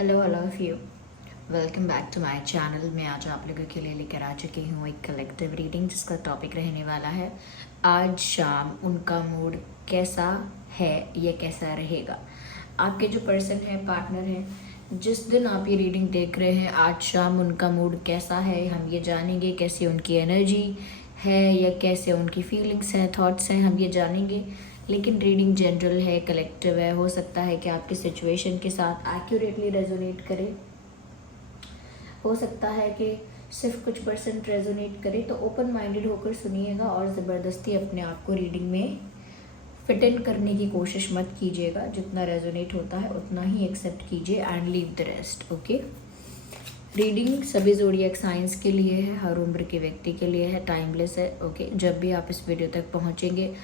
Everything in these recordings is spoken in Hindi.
Hello all of you, welcome back to my channel. मैं आज आप लोगों के लिए लेकर आ चुकी हूँ एक कलेक्टिव रीडिंग जिसका टॉपिक रहने वाला है आज शाम उनका मूड कैसा है या कैसा रहेगा। आपके जो पर्सन है, पार्टनर है, जिस दिन आप ये रीडिंग देख रहे हैं, आज शाम उनका मूड कैसा है हम ये जानेंगे। कैसी उनकी एनर्जी है या कैसे उनकी फीलिंग्स हैं, थॉट्स हैं, हम ये जानेंगे। लेकिन रीडिंग जनरल है, कलेक्टिव है, हो सकता है कि आपकी सिचुएशन के साथ एक्यूरेटली रेजोनेट करे, हो सकता है कि सिर्फ कुछ परसेंट रेजोनेट करे। तो ओपन माइंडेड होकर सुनिएगा और ज़बरदस्ती अपने आप को रीडिंग में फिट इन करने की कोशिश मत कीजिएगा। जितना रेजोनेट होता है उतना ही एक्सेप्ट कीजिए and leave the rest. Okay, reading सभी ज़ोडिएक साइंस के लिए है, हर उम्र के व्यक्ति के लिए है, टाइमलेस है। ओके, जब भी आप इस वीडियो तक पहुँचेंगे,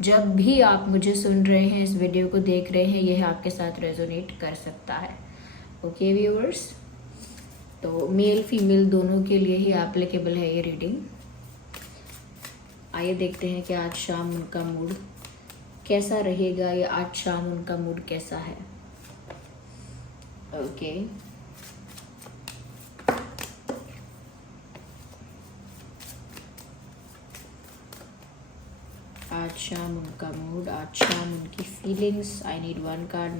जब भी आप मुझे सुन रहे हैं, इस वीडियो को देख रहे हैं, यह आपके साथ रेजोनेट कर सकता है। ओके व्यूअर्स, तो मेल फीमेल दोनों के लिए ही एप्लीकेबल है ये रीडिंग। आइए देखते हैं कि आज शाम उनका मूड कैसा रहेगा या आज शाम उनका मूड कैसा है। ओके, आज शाम उनका मूड, आज शाम उनकी feelings. I need one card,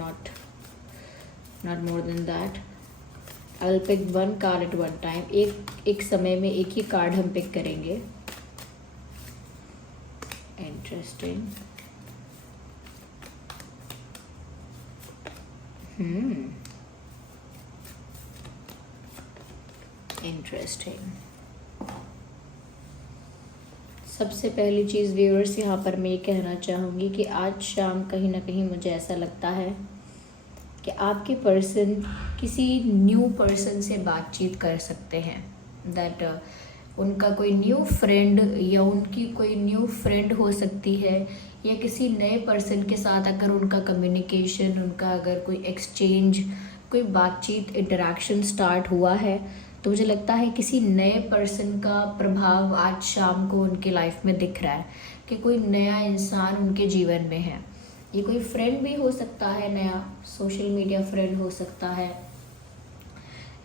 not more than that. I will pick one card at one time. एक समय में एक ही कार्ड हम पिक करेंगे। इंटरेस्टिंग। इंटरेस्टिंग। सबसे पहली चीज़ व्यूअर्स, यहाँ पर मैं ये कहना चाहूँगी कि आज शाम कहीं ना कहीं मुझे ऐसा लगता है कि आपके पर्सन किसी न्यू पर्सन से बातचीत कर सकते हैं। दैट उनका कोई न्यू फ्रेंड या उनकी कोई न्यू फ्रेंड हो सकती है, या किसी नए पर्सन के साथ अगर उनका कम्युनिकेशन, उनका अगर कोई एक्सचेंज, कोई बातचीत, इंटरेक्शन स्टार्ट हुआ है, तो मुझे लगता है किसी नए पर्सन का प्रभाव आज शाम को उनके लाइफ में दिख रहा है कि कोई नया इंसान उनके जीवन में है। ये कोई फ्रेंड भी हो सकता है, नया सोशल मीडिया फ्रेंड हो सकता है,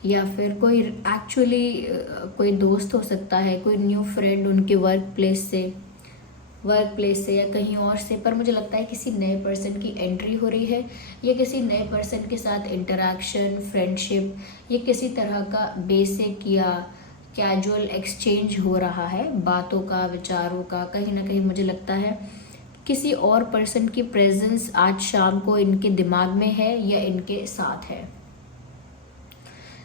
या फिर कोई एक्चुअली कोई दोस्त हो सकता है, कोई न्यू फ्रेंड उनके वर्क प्लेस से या कहीं और से। पर मुझे लगता है किसी नए पर्सन की एंट्री हो रही है, या किसी नए पर्सन के साथ इंटरेक्शन, फ्रेंडशिप, या किसी तरह का बेसिक या कैजुअल एक्सचेंज हो रहा है, बातों का, विचारों का। कहीं ना कहीं मुझे लगता है किसी और पर्सन की प्रेजेंस आज शाम को इनके दिमाग में है या इनके साथ है।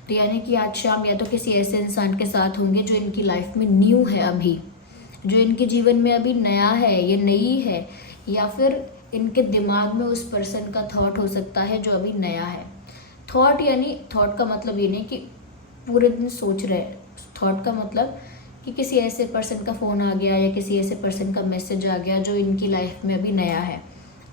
तो यानी कि आज शाम या तो किसी ऐसे इंसान के साथ होंगे जो इनकी लाइफ में न्यू है, अभी जो इनके जीवन में अभी नया है या नई है, या फिर इनके दिमाग में उस पर्सन का थॉट हो सकता है जो अभी नया है। थॉट यानी, थॉट का मतलब ये नहीं कि पूरे दिन सोच रहे, थॉट का मतलब कि किसी ऐसे पर्सन का फ़ोन आ गया या किसी ऐसे पर्सन का मैसेज आ गया जो इनकी लाइफ में अभी नया है।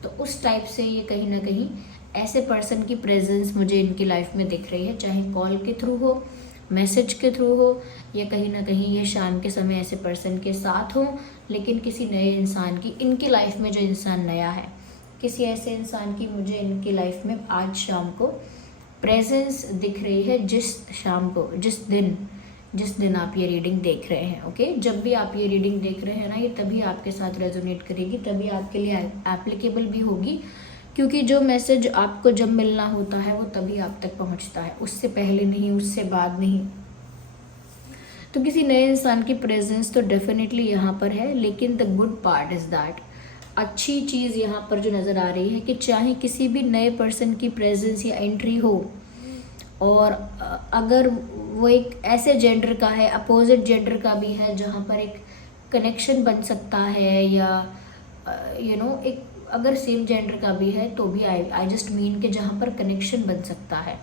तो उस टाइप से ये कहीं ना कहीं ऐसे पर्सन की प्रेजेंस मुझे इनकी लाइफ में दिख रही है, चाहे कॉल के थ्रू हो, मैसेज के थ्रू हो, या कहीं ना कहीं ये शाम के समय ऐसे पर्सन के साथ हो, लेकिन किसी नए इंसान की, इनकी लाइफ में जो इंसान नया है, किसी ऐसे इंसान की मुझे इनकी लाइफ में आज शाम को प्रेजेंस दिख रही है। जिस शाम को, जिस दिन आप ये रीडिंग देख रहे हैं। ओके, जब भी आप ये रीडिंग देख रहे हैं ना, ये तभी आपके साथ रेजोनेट करेगी, तभी आपके लिए एप्लीकेबल भी होगी, क्योंकि जो मैसेज आपको जब मिलना होता है वो तभी आप तक पहुंचता है, उससे पहले नहीं, उससे बाद नहीं। तो किसी नए इंसान की प्रेजेंस तो डेफिनेटली यहाँ पर है, लेकिन the good part is that, अच्छी चीज़ यहाँ पर जो नज़र आ रही है कि चाहे किसी भी नए पर्सन की प्रेजेंस या एंट्री हो, और अगर वो एक ऐसे जेंडर का है, अपोजिट जेंडर का भी है, जहाँ पर एक कनेक्शन बन सकता है, या एक अगर सेम जेंडर का भी है तो भी आई जस्ट मीन कि जहाँ पर कनेक्शन बन सकता है।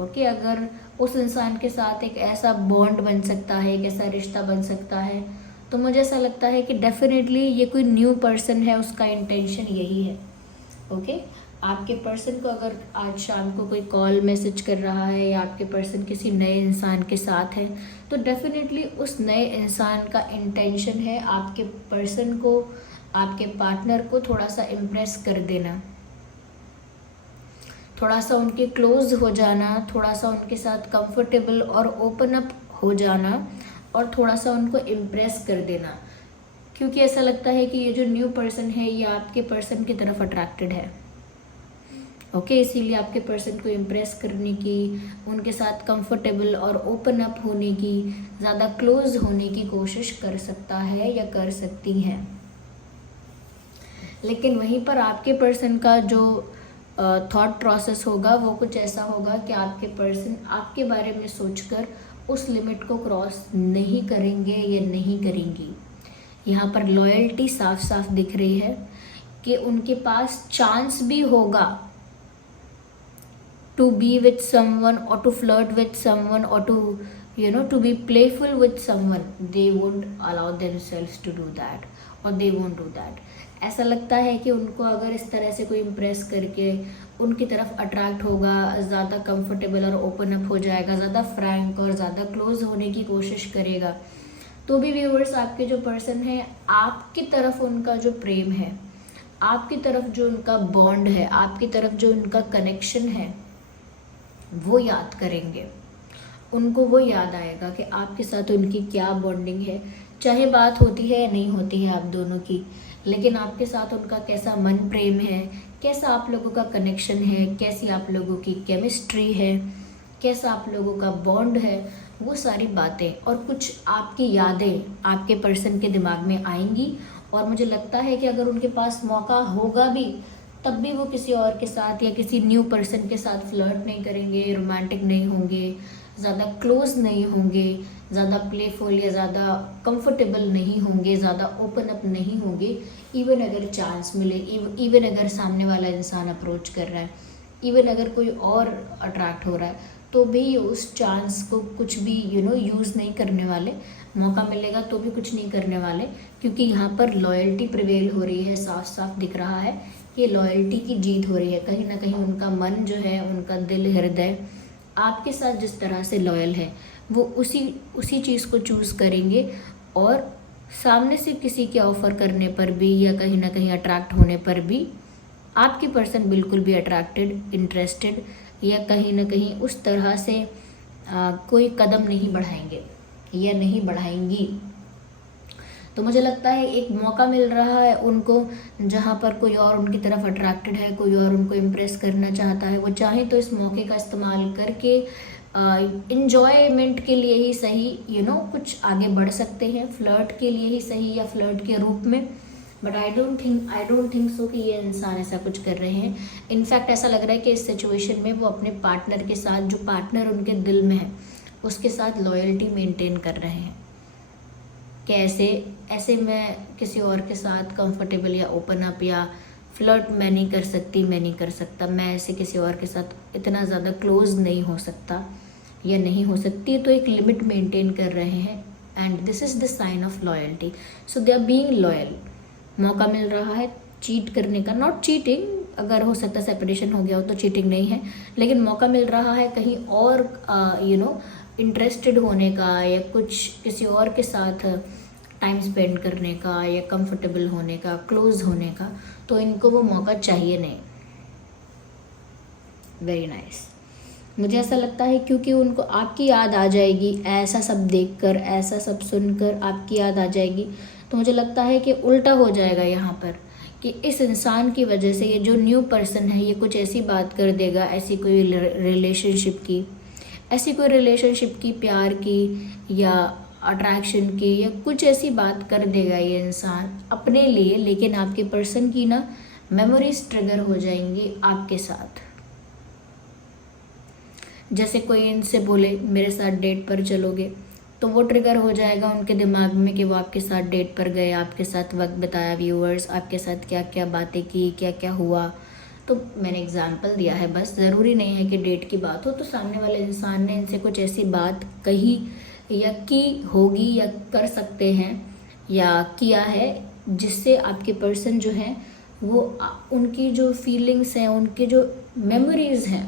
ओके, अगर उस इंसान के साथ एक ऐसा बॉन्ड बन सकता है, एक ऐसा रिश्ता बन सकता है, तो मुझे ऐसा लगता है कि डेफिनेटली ये कोई न्यू पर्सन है, उसका इंटेंशन यही है। ओके, आपके पर्सन को अगर आज शाम को कोई कॉल मैसेज कर रहा है, या आपके पर्सन किसी नए इंसान के साथ है, तो डेफिनेटली उस नए इंसान का इंटेंशन है आपके पर्सन को, आपके पार्टनर को थोड़ा सा इम्प्रेस कर देना। थोड़ा सा उनके क्लोज हो जाना, थोड़ा सा उनके साथ कंफर्टेबल और ओपन अप हो जाना, और थोड़ा सा उनको इम्प्रेस कर देना, क्योंकि ऐसा लगता है कि ये जो न्यू पर्सन है ये आपके पर्सन की तरफ अट्रैक्टेड है। ओके, इसीलिए आपके पर्सन को इम्प्रेस करने की, उनके साथ कंफर्टेबल और ओपन अप होने की, ज़्यादा क्लोज होने की कोशिश कर सकता है या कर सकती है। लेकिन वहीं पर आपके पर्सन का जो थॉट प्रोसेस होगा वो कुछ ऐसा होगा कि आपके पर्सन आपके बारे में सोचकर उस लिमिट को क्रॉस नहीं करेंगे या नहीं करेंगी। यहाँ पर लॉयल्टी साफ साफ दिख रही है कि उनके पास चांस भी होगा टू बी विथ समवन और टू फ्लर्ट विथ समवन और to be playful with someone, they won't allow themselves to do that और दे वोंट डू दैट। ऐसा लगता है कि उनको अगर इस तरह से कोई इम्प्रेस करके उनकी तरफ अट्रैक्ट होगा, ज़्यादा कंफर्टेबल और ओपन अप हो जाएगा, ज़्यादा फ्रैंक और ज़्यादा क्लोज होने की कोशिश करेगा, तो भी व्यूअर्स आपके जो पर्सन है आपकी तरफ उनका जो प्रेम है, आपकी तरफ जो उनका बॉन्ड है, आपकी तरफ जो उनका कनेक्शन है वो याद करेंगे। उनको वो याद आएगा कि आपके साथ उनकी क्या बॉन्डिंग है, चाहे बात होती है या नहीं होती है आप दोनों की, लेकिन आपके साथ उनका कैसा मन प्रेम है, कैसा आप लोगों का कनेक्शन है, कैसी आप लोगों की केमिस्ट्री है, कैसा आप लोगों का बॉन्ड है, वो सारी बातें और कुछ आपकी यादें आपके पर्सन के दिमाग में आएंगी। और मुझे लगता है कि अगर उनके पास मौका होगा भी तब भी वो किसी और के साथ या किसी न्यू पर्सन के साथ फ्लर्ट नहीं करेंगे, रोमांटिक नहीं होंगे, ज़्यादा क्लोज नहीं होंगे, ज़्यादा प्लेफुल या ज़्यादा कंफर्टेबल नहीं होंगे, ज़्यादा ओपन अप नहीं होंगे। इवन अगर चांस मिले, इवन अगर सामने वाला इंसान अप्रोच कर रहा है, इवन अगर कोई और अट्रैक्ट हो रहा है, तो भी उस चांस को कुछ भी यूज़ नहीं करने वाले। मौका मिलेगा तो भी कुछ नहीं करने वाले, क्योंकि यहाँ पर लॉयल्टी प्रिवेल हो रही है। साफ साफ दिख रहा है कि लॉयल्टी की जीत हो रही है। कहीं ना कहीं उनका मन जो है, उनका दिल हृदय आपके साथ जिस तरह से लॉयल है वो उसी चीज़ को चूज़ करेंगे। और सामने से किसी के ऑफ़र करने पर भी या कहीं ना कहीं अट्रैक्ट होने पर भी आपकी पर्सन बिल्कुल भी अट्रैक्टेड, इंटरेस्टेड या कहीं ना कहीं उस तरह से कोई कदम नहीं बढ़ाएंगे या नहीं बढ़ाएंगी। तो मुझे लगता है एक मौका मिल रहा है उनको, जहाँ पर कोई और उनकी तरफ अट्रैक्टेड है, कोई और उनको इम्प्रेस करना चाहता है। वो चाहे तो इस मौके का इस्तेमाल करके इंजॉयमेंट के लिए ही सही कुछ आगे बढ़ सकते हैं, फ्लर्ट के लिए ही सही या फ्लर्ट के रूप में। But I don't think so कि ये इंसान ऐसा कुछ कर रहे हैं। इनफैक्ट ऐसा लग रहा है कि इस सिचुएशन में वो अपने पार्टनर के साथ, जो पार्टनर उनके दिल में है, उसके साथ लॉयल्टी मेंटेन कर रहे हैं कि ऐसे मैं किसी और के साथ कंफर्टेबल या ओपन अप या फ्लर्ट मैं नहीं कर सकती, मैं नहीं कर सकता, मैं ऐसे किसी और के साथ इतना ज़्यादा क्लोज नहीं हो सकता या नहीं हो सकती। तो एक लिमिट मेंटेन कर रहे हैं and this is the sign of loyalty. So they are being loyal. मौका मिल रहा है चीट करने का, नॉट चीटिंग, अगर हो सकता सेपरेशन हो गया हो तो चीटिंग नहीं है, लेकिन मौका मिल रहा है कहीं और इंटरेस्टेड होने का या कुछ किसी और के साथ टाइम स्पेंड करने का या कंफर्टेबल होने का, क्लोज होने का। तो इनको वो मौका चाहिए नहीं। Very nice. मुझे ऐसा लगता है क्योंकि उनको आपकी याद आ जाएगी, ऐसा सब देखकर, ऐसा सब सुनकर आपकी याद आ जाएगी। तो मुझे लगता है कि उल्टा हो जाएगा यहाँ पर कि इस इंसान की वजह से ये जो न्यू पर्सन है ये कुछ ऐसी बात कर देगा, ऐसी कोई रिलेशनशिप की, प्यार की या अट्रैक्शन की या कुछ ऐसी बात कर देगा ये इंसान अपने लिए, लेकिन आपके पर्सन की ना मेमोरीज ट्रिगर हो जाएंगी आपके साथ। जैसे कोई इनसे बोले मेरे साथ डेट पर चलोगे, तो वो ट्रिगर हो जाएगा उनके दिमाग में कि वो आपके साथ डेट पर गए, आपके साथ वक्त बिताया, व्यूअर्स आपके साथ क्या क्या बातें की, क्या क्या हुआ। तो मैंने एग्जाम्पल दिया है, बस ज़रूरी नहीं है कि डेट की बात हो। तो सामने वाले इंसान ने इनसे कुछ ऐसी बात कही या की होगी या कर सकते हैं या किया है जिससे आपके पर्सन जो हैं वो उनकी जो फीलिंग्स हैं, उनकी जो मेमोरीज हैं,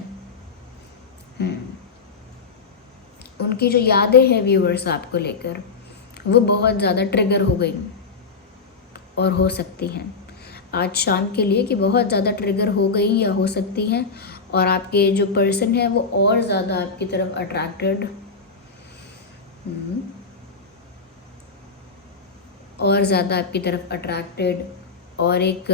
उनकी जो यादें हैं व्यूअर्स आपको लेकर, वो बहुत ज़्यादा ट्रिगर हो गई और हो सकती हैं। आज शाम के लिए कि बहुत ज़्यादा ट्रिगर हो गई या हो सकती हैं, और आपके जो पर्सन है वो और ज़्यादा आपकी तरफ अट्रैक्टेड, और ज़्यादा आपकी तरफ अट्रैक्टेड, और एक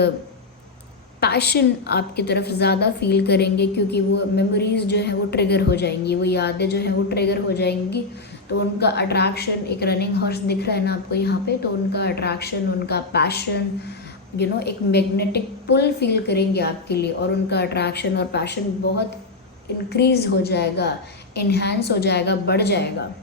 पैशन आपकी तरफ ज़्यादा फील करेंगे, क्योंकि वो मेमोरीज़ जो है वो ट्रिगर हो जाएंगी, वो यादें जो हैं वो ट्रिगर हो जाएंगी। तो उनका अट्रैक्शन, एक रनिंग हॉर्स दिख रहा है ना आपको यहाँ पे, तो उनका अट्रैक्शन, उनका पैशन, एक मैग्नेटिक पुल फील करेंगे आपके लिए, और उनका अट्रैक्शन और पैशन बहुत इंक्रीज़ हो जाएगा, इन्हांस हो जाएगा, बढ़ जाएगा।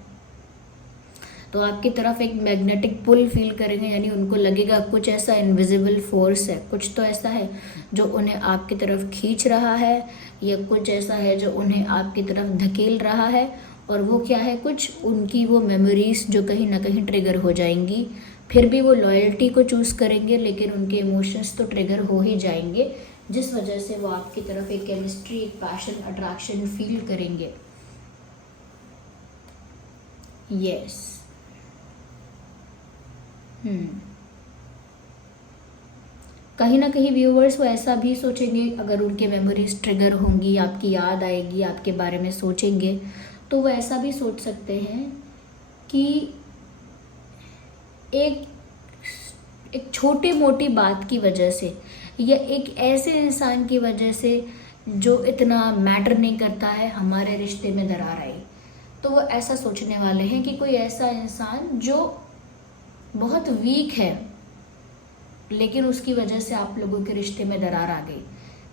तो आपकी तरफ एक मैग्नेटिक पुल फील करेंगे, यानी उनको लगेगा कुछ ऐसा इनविजिबल फोर्स है, कुछ तो ऐसा है जो उन्हें आपकी तरफ खींच रहा है, या कुछ ऐसा है जो उन्हें आपकी तरफ धकेल रहा है। और वो क्या है, कुछ उनकी वो मेमोरीज जो कहीं ना कहीं ट्रिगर हो जाएंगी। फिर भी वो लॉयल्टी को चूज़ करेंगे, लेकिन उनके इमोशंस तो ट्रिगर हो ही जाएंगे, जिस वजह से वो आपकी तरफ एक केमिस्ट्री, एक पैशन, अट्रैक्शन फील करेंगे। यस। कहीं ना कहीं व्यूअर्स वो ऐसा भी सोचेंगे, अगर उनके मेमोरीज ट्रिगर होंगी, आपकी याद आएगी, आपके बारे में सोचेंगे, तो वो ऐसा भी सोच सकते हैं कि एक छोटी मोटी बात की वजह से, या एक ऐसे इंसान की वजह से जो इतना मैटर नहीं करता है, हमारे रिश्ते में दरार आई। तो वो ऐसा सोचने वाले हैं कि कोई ऐसा इंसान जो बहुत वीक है, लेकिन उसकी वजह से आप लोगों के रिश्ते में दरार आ गई,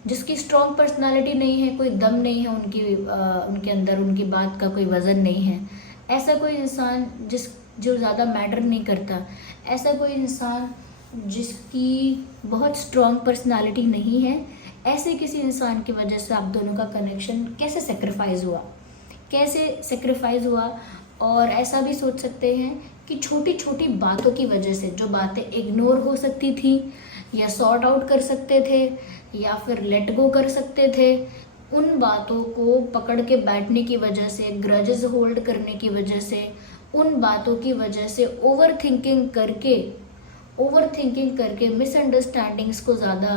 जिसकी स्ट्रॉन्ग पर्सनालिटी नहीं है, कोई दम नहीं है उनके अंदर, उनकी बात का कोई वज़न नहीं है। ऐसा कोई इंसान जो ज़्यादा मैटर नहीं करता, ऐसा कोई इंसान जिसकी बहुत स्ट्रॉन्ग पर्सनालिटी नहीं है, ऐसे किसी इंसान की वजह से आप दोनों का कनेक्शन कैसे सेक्रीफाइस हुआ। और ऐसा भी सोच सकते हैं कि छोटी छोटी बातों की वजह से, जो बातें इग्नोर हो सकती थी, या सॉर्ट आउट कर सकते थे, या फिर लेट गो कर सकते थे, उन बातों को पकड़ के बैठने की वजह से, ग्रजेस होल्ड करने की वजह से, उन बातों की वजह से ओवर थिंकिंग करके मिसअंडरस्टैंडिंग्स को ज़्यादा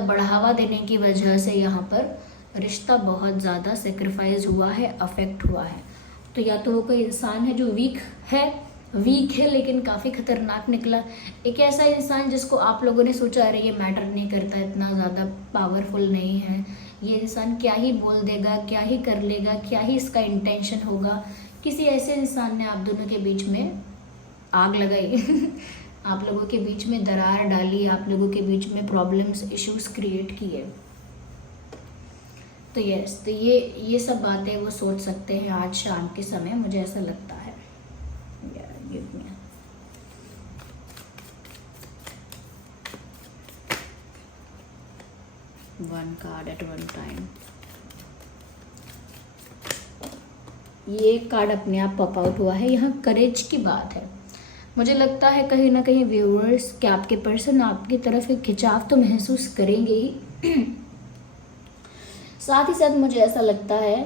बढ़ावा देने की वजह से यहाँ पर रिश्ता बहुत ज़्यादा सेक्रीफाइस हुआ है, अफेक्ट हुआ है। तो या तो वो कोई इंसान है जो वीक है लेकिन काफ़ी खतरनाक निकला, एक ऐसा इंसान जिसको आप लोगों ने सोचा अरे ये मैटर नहीं करता, इतना ज़्यादा पावरफुल नहीं है, ये इंसान क्या ही बोल देगा, क्या ही कर लेगा, क्या ही इसका इंटेंशन होगा। किसी ऐसे इंसान ने आप दोनों के बीच में आग लगाई आप लोगों के बीच में दरार डाली, आप लोगों के बीच में प्रॉब्लम्स, इश्यूज क्रिएट किए। तो यस, तो ये सब बातें वो सोच सकते हैं आज शाम के समय, मुझे ऐसा लगता है। One card at one time, ये कार्ड अपने आप पॉप आउट हुआ है। यहाँ करेज की बात है। मुझे लगता है कहीं ना कहीं व्यूअर्स कि आपके पर्सन आपकी तरफ एक खिंचाव तो महसूस करेंगे ही साथ ही साथ मुझे ऐसा लगता है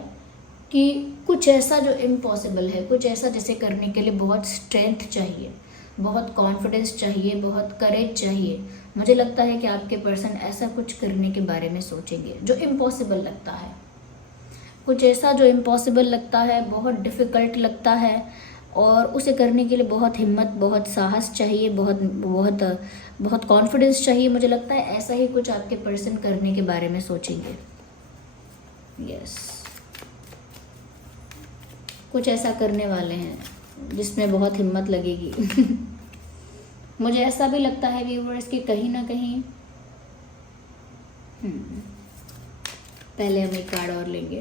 कि कुछ ऐसा जो इम्पॉसिबल है, कुछ ऐसा जिसे करने के लिए बहुत स्ट्रेंथ चाहिए, बहुत कॉन्फिडेंस चाहिए, बहुत करेज चाहिए। मुझे लगता है कि आपके पर्सन ऐसा कुछ करने के बारे में सोचेंगे जो इम्पॉसिबल लगता है, कुछ ऐसा जो इम्पॉसिबल लगता है, बहुत डिफ़िकल्ट लगता है, और उसे करने के लिए बहुत हिम्मत, बहुत साहस चाहिए, बहुत बहुत बहुत कॉन्फिडेंस चाहिए। मुझे लगता है ऐसा ही कुछ आपके पर्सन करने के बारे में सोचेंगे। यस, कुछ ऐसा करने वाले हैं जिसमें बहुत हिम्मत लगेगी मुझे ऐसा भी लगता है व्यूअर्स कि कहीं ना कहीं पहले हम एक कार्ड और लेंगे।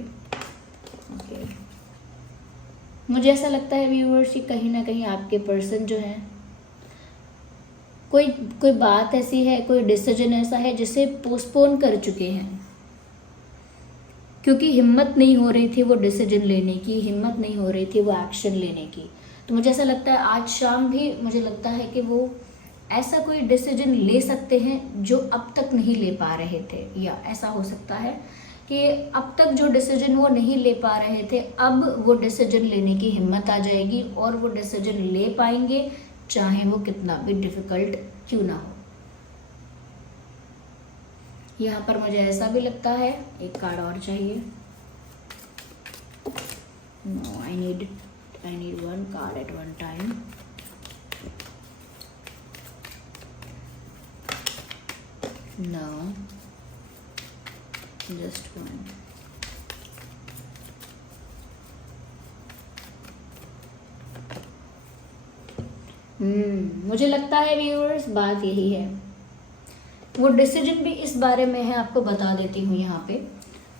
ओके, मुझे ऐसा लगता है व्यूअर्स कि कहीं ना कहीं आपके पर्सन जो है, कोई बात ऐसी है, कोई डिसीजन ऐसा है जिसे पोस्टपोन कर चुके हैं, क्योंकि हिम्मत नहीं हो रही थी वो डिसीजन लेने की, हिम्मत नहीं हो रही थी वो एक्शन लेने की। तो मुझे ऐसा लगता है आज शाम भी मुझे लगता है कि वो ऐसा कोई डिसीजन ले सकते हैं जो अब तक नहीं ले पा रहे थे, या ऐसा हो सकता है कि अब तक जो डिसीजन वो नहीं ले पा रहे थे, अब वो डिसीजन लेने की हिम्मत आ जाएगी और वो डिसीजन ले पाएंगे, चाहे वो कितना भी डिफ़िकल्ट क्यों ना हो। यहाँ पर मुझे ऐसा भी लगता है, एक कार्ड और चाहिए। No, I need one card at one time. No, just one. मुझे लगता है व्यूअर्स, बात यही है। वो डिसीजन भी इस बारे में है, आपको बता देती हूँ यहाँ पे।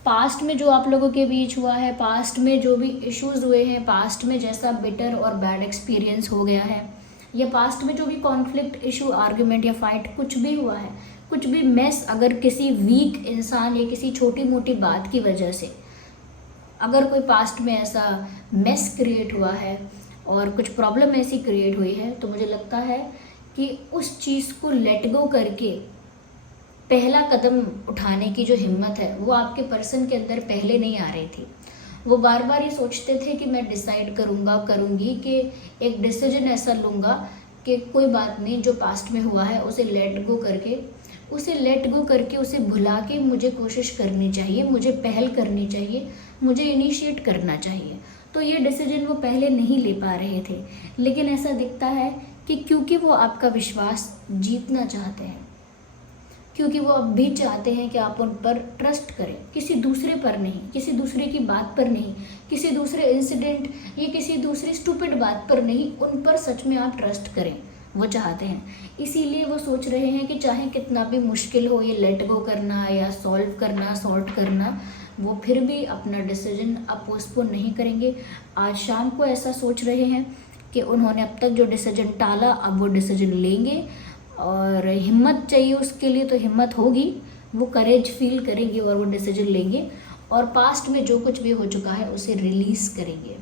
पास्ट में जो आप लोगों के बीच हुआ है, पास्ट में जो भी इश्यूज हुए हैं, पास्ट में जैसा बिटर और बैड एक्सपीरियंस हो गया है, या पास्ट में जो भी कॉन्फ्लिक्ट, इशू, आर्ग्यूमेंट या फाइट कुछ भी हुआ है, कुछ भी मेस, अगर किसी वीक इंसान या किसी छोटी मोटी बात की वजह से अगर कोई पास्ट में ऐसा मेस क्रिएट हुआ है और कुछ प्रॉब्लम ऐसी क्रिएट हुई है, तो मुझे लगता है कि उस चीज़ को लेट गो करके पहला कदम उठाने की जो हिम्मत है वो आपके पर्सन के अंदर पहले नहीं आ रही थी। वो बार बार ये सोचते थे कि मैं डिसाइड करूँगी कि एक डिसीजन ऐसा लूँगा कि कोई बात नहीं, जो पास्ट में हुआ है उसे लेट गो करके उसे भुला के मुझे कोशिश करनी चाहिए, मुझे पहल करनी चाहिए, मुझे इनिशिएट करना चाहिए। तो ये डिसीजन वो पहले नहीं ले पा रहे थे, लेकिन ऐसा दिखता है कि क्योंकि वो आपका विश्वास जीतना चाहते हैं, क्योंकि वो अब भी चाहते हैं कि आप उन पर ट्रस्ट करें, किसी दूसरे पर नहीं, किसी दूसरे की बात पर नहीं, किसी दूसरे इंसिडेंट या किसी दूसरी स्टूपिड बात पर नहीं, उन पर सच में आप ट्रस्ट करें, वो चाहते हैं। इसीलिए वो सोच रहे हैं कि चाहे कितना भी मुश्किल हो ये लेट गो करना या सॉल्व करना, सॉर्ट करना, वो फिर भी अपना डिसीजन अब पोस्टपोन नहीं करेंगे। आज शाम को ऐसा सोच रहे हैं कि उन्होंने अब तक जो डिसीजन टाला, अब वो डिसीजन लेंगे, और हिम्मत चाहिए उसके लिए, तो हिम्मत होगी, वो करेज फील करेंगे और वो डिसीजन लेंगे, और पास्ट में जो कुछ भी हो चुका है उसे रिलीज़ करेंगे।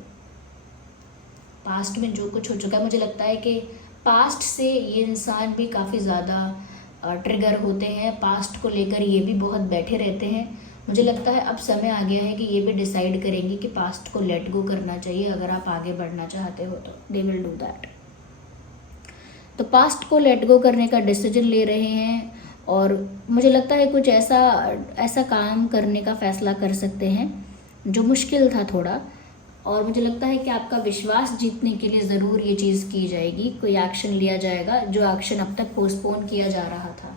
पास्ट में जो कुछ हो चुका है, मुझे लगता है कि पास्ट से ये इंसान भी काफ़ी ज़्यादा ट्रिगर होते हैं, पास्ट को लेकर ये भी बहुत बैठे रहते हैं। मुझे लगता है अब समय आ गया है कि ये भी डिसाइड करेंगे कि पास्ट को लेट गो करना चाहिए। अगर आप आगे बढ़ना चाहते हो तो दे विल डू दैट। तो पास्ट को लेट गो करने का डिसीजन ले रहे हैं, और मुझे लगता है कुछ ऐसा काम करने का फैसला कर सकते हैं जो मुश्किल था थोड़ा, और मुझे लगता है कि आपका विश्वास जीतने के लिए ज़रूर ये चीज़ की जाएगी, कोई एक्शन लिया जाएगा। जो एक्शन अब तक पोस्टपोन किया जा रहा था,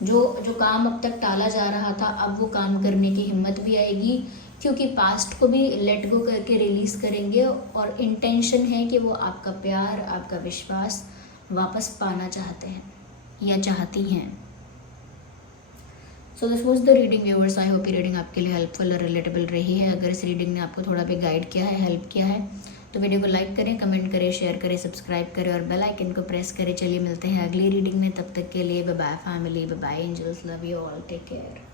जो काम अब तक टाला जा रहा था, अब वो काम करने की हिम्मत भी आएगी, क्योंकि पास्ट को भी लेट गो करके रिलीज़ करेंगे, और इंटेंशन है कि वो आपका प्यार, आपका विश्वास वापस पाना चाहते हैं या चाहती हैं। So this was the reading viewers. I hope ये रीडिंग आपके लिए हेल्पफुल और रिलेटेबल रही है। अगर इस रीडिंग ने आपको थोड़ा भी गाइड किया है, हेल्प किया है, तो वीडियो को लाइक करें, कमेंट करें, शेयर करें, सब्सक्राइब करें और बेल आइकन को प्रेस करें। चलिए मिलते हैं अगली रीडिंग में, तब तक के लिए bye bye family, bye bye angels, love you all, take care.